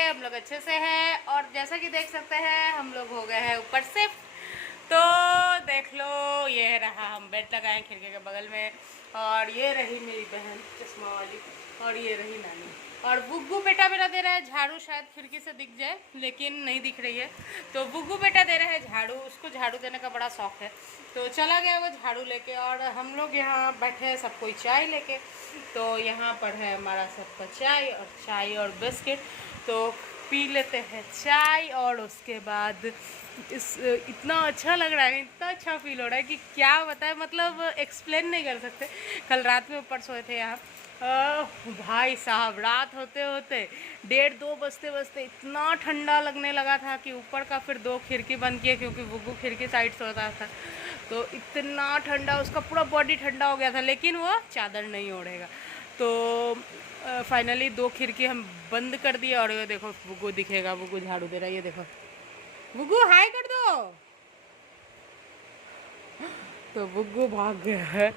लिए हम लोग अच्छे से हैं। और जैसा कि देख सकते हैं हम लोग हो गए हैं ऊपर शिफ्ट। तो देख लो, ये रहा, हम बेड लगाए खिड़की के बगल में, और ये रही मेरी बहन चश्मा वाली, और ये रही नानी, और बुग्गू बेटा मेरा दे रहा है झाड़ू। शायद खिड़की से दिख जाए लेकिन नहीं दिख रही है। तो बुग्गू बेटा दे रहा है झाड़ू, उसको झाड़ू देने का बड़ा शौक है। तो चला गया वो झाड़ू लेके, और हम लोग यहाँ बैठे हैं सब कोई चाय लेके। तो यहाँ पर है हमारा सबका चाय और बिस्किट। तो पी लेते हैं चाय, और उसके बाद इतना अच्छा लग रहा है, इतना अच्छा फील हो रहा है कि क्या बताएं, मतलब एक्सप्लेन नहीं कर सकते। कल रात में ऊपर सोए थे यहाँ, भाई साहब रात होते होते 1:30-2 बजते बजते इतना ठंडा लगने लगा था कि ऊपर का फिर 2 खिड़की बंद किए, क्योंकि बुग्गू खिड़की साइड सोता था। तो इतना ठंडा, उसका पूरा बॉडी ठंडा हो गया था, लेकिन वो चादर नहीं ओढ़ेगा। तो फाइनली 2 खिड़की हम बंद कर दिए, और ये देखो बुग्गू दिखेगा, बुग्गू झाड़ू दे रहा है, ये देखो बुग्गू हाय कर दो। तो बुग्गू भाग गया है।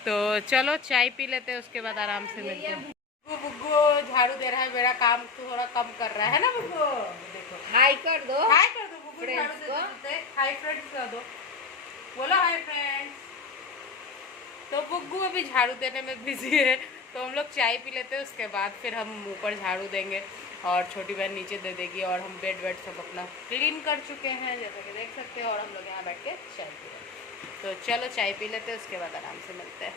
तो चलो चाय पी लेते हैं, उसके बाद आराम से मिलते हैं। बुग्गू झाड़ू दे रहा है, मेरा काम थोड़ा कम कर रहा है ना बुग्गू। देखो हाय कर दो, हाय कर दो बुग्गू, झाड़ू दे, हाय फ्रेंड्स कर दो, बोलो हाय फ्रेंड्स। तो बुग्गू अभी झाड़ू देने में बिजी है। तो हम लोग चाय पी लेते हैं, उसके बाद फिर हम ऊपर झाड़ू देंगे, और छोटी बहन नीचे दे देगी, और हम बेड सब अपना क्लीन कर चुके हैं जैसा कि देख सकते हैं, और हम लोग यहाँ बैठ के चाय पी रहे हैं। तो चलो चाय पी लेते हैं, उसके बाद आराम से मिलते हैं।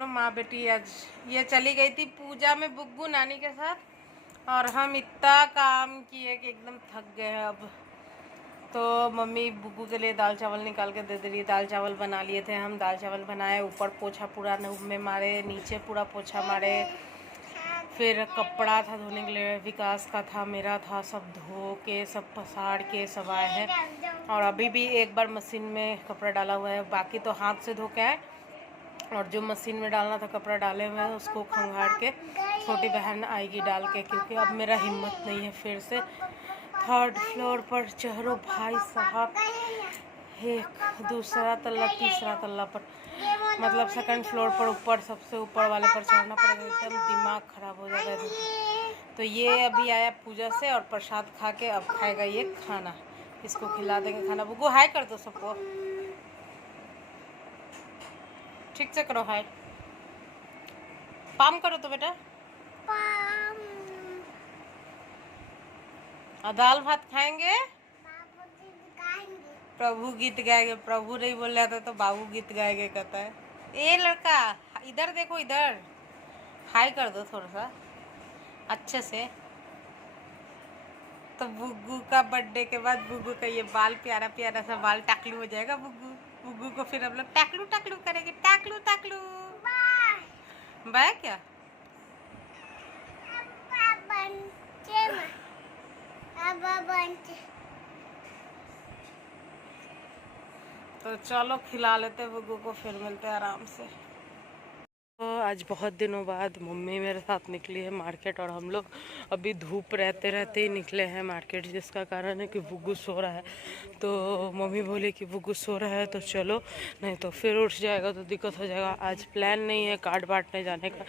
तो माँ बेटी आज ये चली गई थी पूजा में बुग्गू नानी के साथ, और हम इतना काम किए कि एकदम थक गए हैं अब। तो मम्मी बुग्गू के लिए दाल चावल निकाल के दे रही है। दाल चावल बना लिए थे हम, दाल चावल बनाए, ऊपर पोछा पूरा में मारे, नीचे पूरा पोछा मारे। फिर कपड़ा था धोने के लिए, विकास का था, मेरा था, सब धो के सब पसार के सब आए हैं। और अभी भी एक बार मशीन में कपड़ा डाला हुआ है, बाकी तो हाथ से धो के आए, और जो मशीन में डालना था कपड़ा डाले हुए हैं, उसको खंगार के छोटी बहन आएगी डाल के, क्योंकि अब मेरा हिम्मत नहीं है फिर से 3rd फ्लोर पर चढ़ो भाई साहब। एक दूसरा तल्ला, तीसरा तल्ला पर, मतलब 2nd फ्लोर पर ऊपर सबसे ऊपर वाले पर चढ़ना पड़ेगा, एकदम दिमाग खराब हो जाता है। तो ये अभी आया पूजा से, और प्रसाद खा के अब खाएगा ये खाना, इसको खिला देंगे खाना। बुग्गू हाय कर दो सबको, ठीक से करो हाय, पाम करो तो बेटा। और दाल भात खाएंगे, प्रभु गीत गाएंगे। प्रभु नहीं बोल रहा था तो बाबू गीत गाएंगे कहता है। ए लड़का इधर देखो, इधर हाय कर दो थोड़ा सा अच्छे से। तो बुग्गू का बर्थडे के बाद बुग्गू का ये बाल प्यारा प्यारा सा बाल टाकलू हो जाएगा। बुग्गू को फिर हम लोग टाकलू टाकलू करेंगे, टाकलू टाकलू बाय क्या। तो चलो खिला लेते बुग्गू को, फिर मिलते हैं आराम से। तो आज बहुत दिनों बाद मम्मी मेरे साथ निकली है मार्केट, और हम लोग अभी धूप रहते रहते ही निकले हैं मार्केट, जिसका कारण है कि बुग्गू सो रहा है। तो मम्मी बोली कि बुग्गू सो रहा है तो चलो, नहीं तो फिर उठ जाएगा तो दिक्कत हो जाएगा। आज प्लान नहीं है कार्ड बांटने जाने का,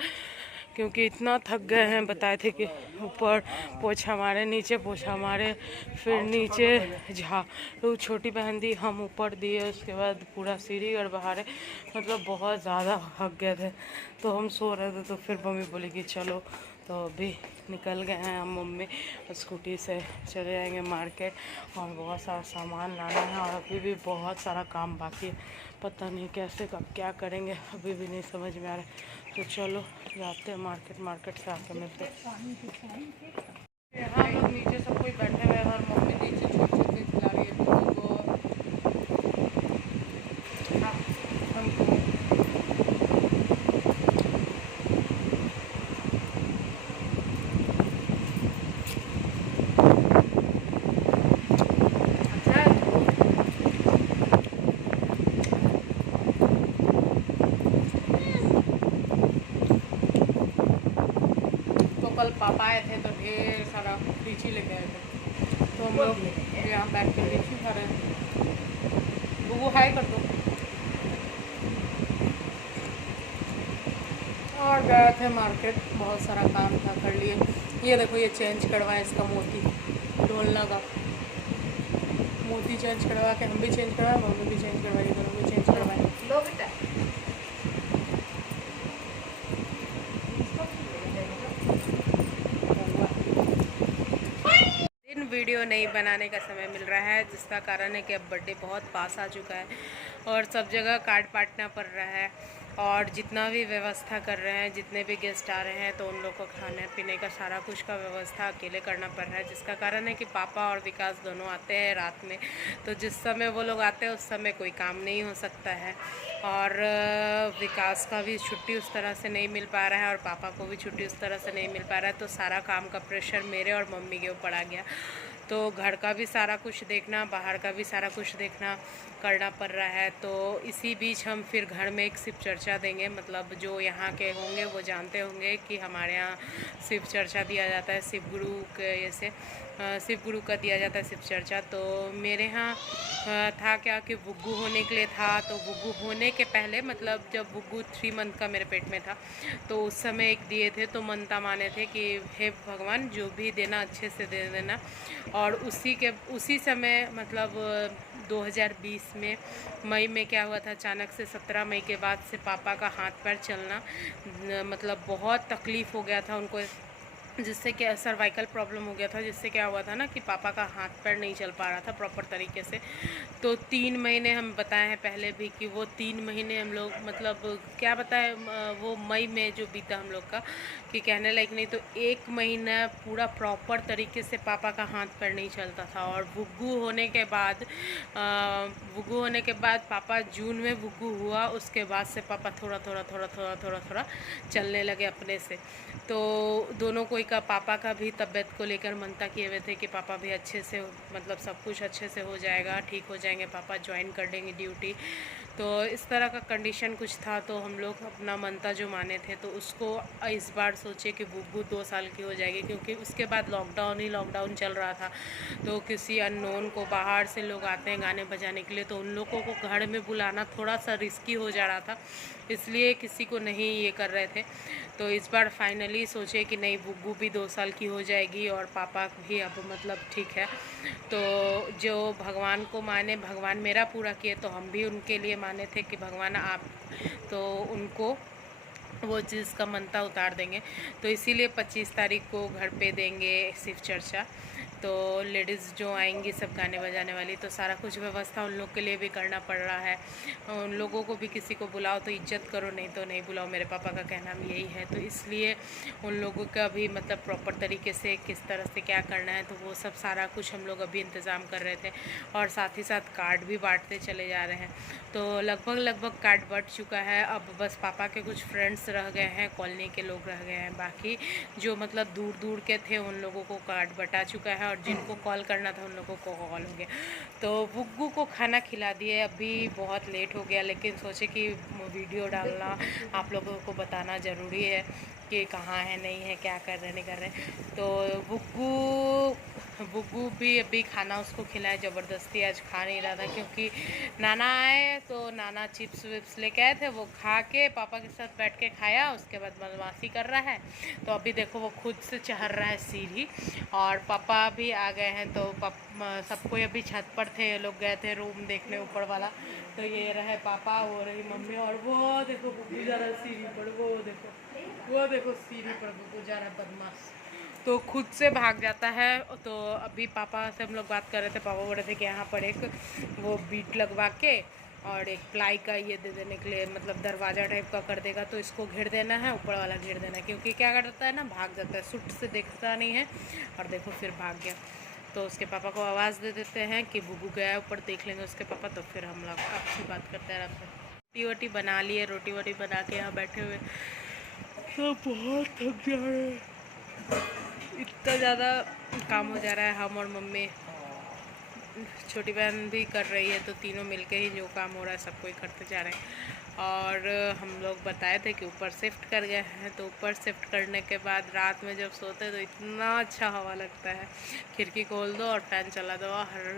क्योंकि इतना थक गए हैं। बताए थे कि ऊपर पोछा मारे, नीचे पोछा मारे, फिर नीचे झाड़ू छोटी बहन दी, हम ऊपर दिए, उसके बाद पूरा सीढ़ी और बहारे, मतलब बहुत ज़्यादा थक गए थे। तो हम सो रहे थे, तो फिर मम्मी बोली कि चलो। तो अभी निकल गए हैं हम, मम्मी स्कूटी से चले जाएंगे मार्केट, और बहुत सारा सामान लाना है, और अभी भी बहुत सारा काम बाकी है। पता नहीं कैसे कब क्या करेंगे, अभी भी नहीं समझ में आ रहा है। तो चलो जाते हैं मार्केट से आके मिलते हैं। यहाँ लोग नीचे सब कोई बैठे हुए हैं, और मम्मी नीचे छोटे छोटे खिला रही है बुग्गू को। कल पापा आए थे तो ढेर सारा लीची लेके आए थे, तो हम लोग यहाँ बैठ कर लीची खा रहे हैं। बुग्गू हाय कर दो। और गए थे मार्केट, बहुत सारा काम था, कर लिए। ये देखो ये चेंज करवाए इसका मोती, ढोलना का मोती चेंज करवा के हम भी चेंज करवाए, मम्मी भी चेंज करवाई, दोनों भी चेंज करवाए। लो बेटा। दिन वीडियो नहीं बनाने का समय मिल रहा है, जिसका कारण है कि अब बर्थडे बहुत पास आ चुका है और सब जगह कार्ड बांटना पड़ रहा है और जितना भी व्यवस्था कर रहे हैं, जितने भी गेस्ट आ रहे हैं तो उन लोग को खाने पीने का सारा कुछ का व्यवस्था अकेले करना पड़ रहा है, जिसका कारण है कि पापा और विकास दोनों आते हैं रात में। तो जिस समय वो लोग आते हैं उस समय कोई काम नहीं हो सकता है और विकास का भी छुट्टी उस तरह से नहीं मिल पा रहा है और पापा को भी छुट्टी उस तरह से नहीं मिल पा रहा है। तो सारा काम का प्रेशर मेरे और मम्मी के ऊपर आ गया। तो घर का भी सारा कुछ देखना, बाहर का भी सारा कुछ देखना करना पड़ रहा है। तो इसी बीच हम फिर घर में एक शिव चर्चा देंगे, मतलब जो यहाँ के होंगे वो जानते होंगे कि हमारे यहाँ शिव चर्चा दिया जाता है, शिव गुरु के ऐसे शिव गुरु का दिया जाता है शिव चर्चा। तो मेरे यहाँ था क्या कि बुग्गू होने के लिए था, तो बुग्गू होने के पहले मतलब जब बुग्गू 3 मंथ का मेरे पेट में था तो उस समय एक दिए थे, तो मनता माने थे कि हे भगवान जो भी देना अच्छे से दे देना। और उसी समय मतलब 2020 में मई में क्या हुआ था, अचानक से 17 मई के बाद से पापा का हाथ पैर चलना मतलब बहुत तकलीफ़ हो गया था उनको, जिससे क्या सर्वाइकल प्रॉब्लम हो गया था, जिससे क्या हुआ था ना कि पापा का हाथ पैर नहीं चल पा रहा था प्रॉपर तरीके से। तो 3 महीने हम बताए हैं पहले भी कि वो 3 महीने हम लोग मतलब क्या बताए, वो मई में जो बीता हम लोग का कि कहने लायक नहीं। तो 1 महीना पूरा प्रॉपर तरीके से पापा का हाथ पैर नहीं चलता था। और बुग्गू होने के बाद पापा जून में बुग्गू हुआ, उसके बाद से पापा थोड़ा चलने लगे अपने से। तो दोनों कोई का पापा का भी तबीयत को लेकर मनता किए हुए थे कि पापा भी अच्छे से मतलब सब कुछ अच्छे से हो जाएगा, ठीक हो जाएंगे, पापा ज्वाइन कर देंगे ड्यूटी। तो इस तरह का कंडीशन कुछ था। तो हम लोग अपना मनता जो माने थे तो उसको इस बार सोचे कि बुग्गू 2 साल की हो जाएगी, क्योंकि उसके बाद लॉकडाउन चल रहा था। तो किसी अननोन को बाहर से लोग आते हैं गाने बजाने के लिए, तो उन लोगों को घर में बुलाना थोड़ा सा रिस्की हो जा रहा था, इसलिए किसी को नहीं ये कर रहे थे। तो इस बार फाइनली सोचे कि नहीं बुग्गू भी 2 साल की हो जाएगी और पापा भी अब मतलब ठीक है। तो जो भगवान को माने, भगवान मेरा पूरा किए, तो हम भी उनके लिए माने थे कि भगवान आप, तो उनको वो चीज़ का मनता उतार देंगे। तो इसीलिए 25 तारीख को घर पे देंगे शिव चर्चा। तो लेडीज़ जो आएंगी सब गाने बजाने वाली, तो सारा कुछ व्यवस्था उन लोग के लिए भी करना पड़ रहा है। उन लोगों को भी किसी को बुलाओ तो इज्जत करो, नहीं तो नहीं बुलाओ, मेरे पापा का कहना यही है। तो इसलिए उन लोगों का भी मतलब प्रॉपर तरीके से किस तरह से क्या करना है, तो वो सब सारा कुछ हम लोग अभी इंतज़ाम कर रहे थे। और साथ ही साथ कार्ड भी बांटते चले जा रहे हैं। तो लगभग कार्ड बट चुका है। अब बस पापा के कुछ फ्रेंड्स रह गए हैं, कॉलोनी के लोग रह गए हैं, बाकी जो मतलब दूर के थे उन लोगों को कार्ड बटा चुका है और जिनको कॉल करना था उन लोगों को कॉल हो गया। तो बुग्गू को खाना खिला दिए, अभी बहुत लेट हो गया, लेकिन सोचे कि वीडियो डालना आप लोगों को बताना ज़रूरी है कि कहाँ है, नहीं है, क्या कर रहे नहीं कर रहे। तो बुग्गू भी अभी खाना उसको खिलाए, ज़बरदस्ती आज खा नहीं रहा था, क्योंकि नाना आए तो नाना चिप्स विप्स लेके आए थे, वो खा के पापा के साथ बैठ के खाया, उसके बाद बदमाशी कर रहा है। तो अभी देखो वो खुद से चढ़ रहा है सीढ़ी और पापा भी आ गए हैं। तो सबको अभी छत पर थे, ये लोग गए थे रूम देखने ऊपर वाला। तो ये रहे पापा, वो रही मम्मी, और वो देखो बुग्गू जा रहा है सीढ़ी पर, वो देखो सीढ़ी पर बुग्गू जा रहा है बदमाश, तो खुद से भाग जाता है। तो अभी पापा से हम लोग बात कर रहे थे, पापा बोल रहे थे कि यहाँ पर एक वो बीट लगवा के और एक प्लाई का ये दे देने के लिए, मतलब दरवाज़ा टाइप का कर देगा, तो इसको घेर देना है, ऊपर वाला घेर देना है, क्योंकि क्या करता है ना, भाग जाता है, सुट से देखता नहीं है। और देखो फिर भाग गया। तो उसके पापा को आवाज़ दे देते हैं कि बुग्गू गया है ऊपर, देख लेंगे उसके पापा, तो फिर हम लोग आपसे बात करते हैं आराम से। रोटी वोटी बना लिए, रोटी वोटी बना के यहाँ बैठे हुए, तो बहुत थक जा रहे हैं, इतना ज़्यादा काम हो जा रहा है। हम और मम्मी, छोटी बहन भी कर रही है, तो तीनों मिलके ही जो काम हो रहा है सबको ही करते जा रहे हैं। और हम लोग बताए थे कि ऊपर शिफ्ट कर गए हैं। तो ऊपर शिफ्ट करने के बाद रात में जब सोते तो इतना अच्छा हवा लगता है, खिड़की खोल दो और फैन चला दो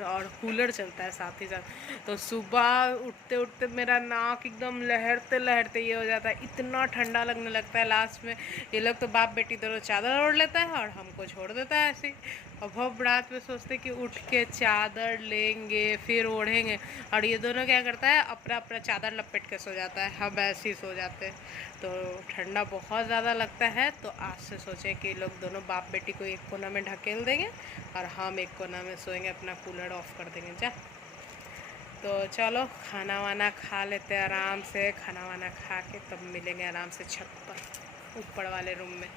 और कूलर चलता है साथ ही साथ। तो सुबह उठते उठते मेरा नाक एकदम लहरते लहरते ये हो जाता है, इतना ठंडा लगने लगता है। लास्ट में ये लोग तो बाप बेटी दोनों चादर ओढ़ लेता है और हमको छोड़ देता है ऐसे ही। अब हम रात में सोचते कि उठ के चादर लेंगे फिर ओढ़ेंगे, और ये दोनों क्या करता है, अपना अपना चादर लपेट के सो जाता है, हम ऐसे ही सो जाते हैं। तो ठंडा बहुत ज़्यादा लगता है। तो आज से सोचे कि लोग दोनों बाप बेटी को एक कोना में ढकेल देंगे और हम एक कोना में सोएंगे, अपना कूलर ऑफ कर देंगे। जा, तो चलो खाना वाना खा लेते हैं आराम से। खाना वाना खा के तब मिलेंगे आराम से छत पर ऊपर वाले रूम में।